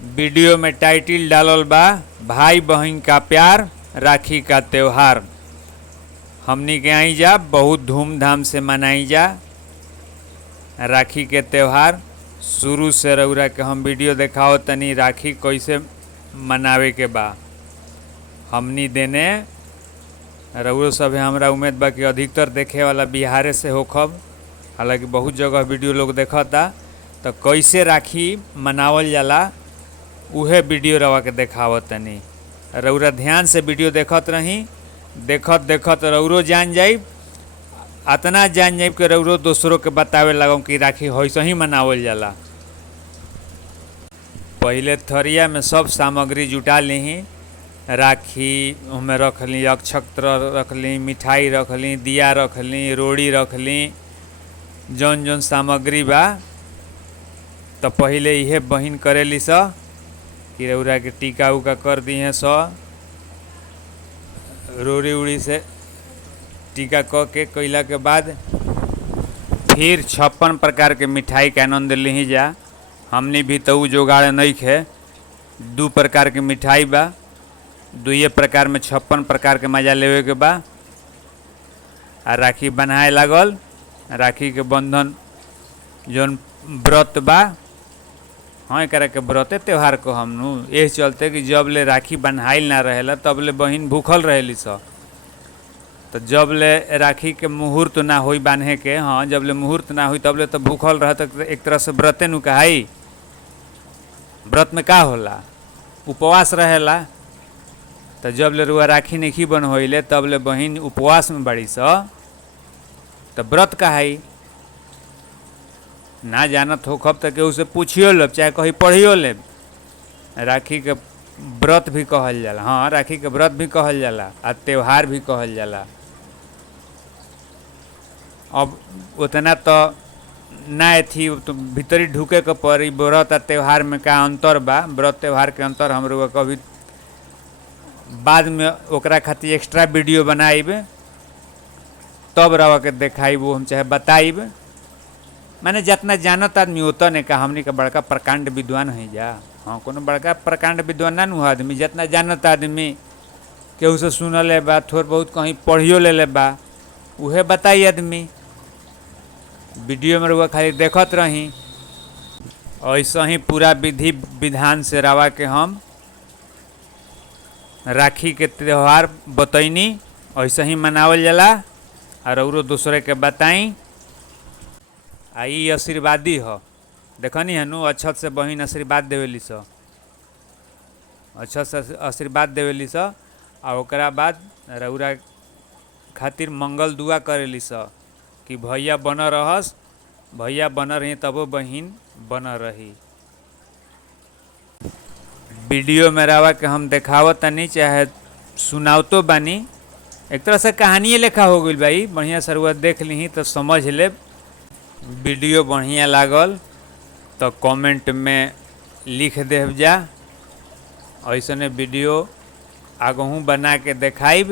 Video में title डालल बा भाई बहन का प्यार राखी का त्यौहार। हमनी के आई जा बहुत धूमधाम से मनाई जा राखी के त्यौहार। शुरू से रउरा के हम वीडियो देखाओ तनी राखी कैसे मनावे के बा। हमनी देने रउरो सब हमरा उम्मीद बा कि अधिकतर देखे वाला बिहारे से होखब, हालांकि बहुत जगह वीडियो लोग देखता। तो कैसे राखी मनावल जाला उहे वीडियो रवा के देखावत तनी। रउरा ध्यान से वीडियो देखत रही, देखत देखत रउरो जान जाइब, अतना जान जाइब कि रउरो दूसरों के बतावे लगम कि राखी वैसे ही मनावल जाला। पहले थरिया में सब सामग्री जुटा ली। राखी में रख ली, अक्षत्र रख ली, मिठाई रख ली, दिया रख ली, रोड़ी रख ली, जौन जौन सामग्री बा। तो पहले इहे बहिन करेली स कि रउरा के टीका उका कर दी हैं रोड़ी उड़ी से टीका क के कैला के बाद फिर 56 प्रकार के मिठाई के आनंद ली जा। हमनी भी तो जोगाड़ नहीं खे, 2 प्रकार के मिठाई बा, 2 प्रकार में 56 प्रकार के मजा लेवे के बा। आ राखी बनाए लागल। राखी के बंधन जौन व्रत बा, हाँ एक के व्रते त्यौहार को हमनू ये चलते कि जब ले राखी बन्हाइल ना रहेला तब ले बहिन भूखल रहेली स। तो जब ले राखी के मुहूर्त ना होई बांधे के, हाँ जब ले मुहूर्त ना होई तब ले तो भूखल रहत। एक तरह से व्रते नु कहाई। व्रत में का होला, उपवास रहेला। तो जब ले रुआ राखी नहीं बन होइले तब ले बहिन उपवास में बड़ी स, तो व्रत कहाई। ना जानत हो खब तक केहू से पूछियो लेब, चाहे कहीं पढ़ियो लेब। राखी के व्रत भी कहल जाला, हाँ राखी के व्रत भी कहल जाला आ त्यौहार भी कहल जाला। अब उतना तो ना थी तो भीतरी ढुके के पड़ी व्रत आ त्यौहार में का अंतर बा। व्रत त्यौहार के अंतर हम लोग कभी बाद में ओकरा खातिर एक्स्ट्रा वीडियो बनाइब, तब रवा के देखाइब, हम चाहे बताइब। माने जितना जानत आदमी उतने का हमनी का बड़का प्रकांड विद्वान है जा। हाँ कोनो बड़का प्रकांड विद्वान ना नु आदमी, जितना जानत आदमी केहू से सुनले बा, थोड़ बहुत कहीं पढ़ियो ले बा, उहे बताई आदमी। वीडियो में रुआ खाली देखत रही। ऐसा ही पूरा विधि विधान से रवा के हम राखी के त्यौहार बतैनी, ऐसा ही मनावल जाला और औरो दूसरे के बताई। आ ई आशीर्वादी ह, देखनी है नु अच्छत से बहिन आशीर्वाद देवेली स, अच्छत से आशीर्वाद देवेली स। आ ओकरा बाद रउरा खातिर मंगल दुआ करेली स कि भैया बन रहस, भैया बन रही तबो बहिन बन रही। वीडियो में रवा के हम देखावत तनी चाहे सुनावतो बानी, एक तरह से कहानी लेखा हो गई भाई। बढ़िया से रउआ देख ली तो समझ ले। वीडियो बढ़िया लागल तो कमेंट में लिख देव जा। ऐसने वीडियो आगहू बना के देखाइब।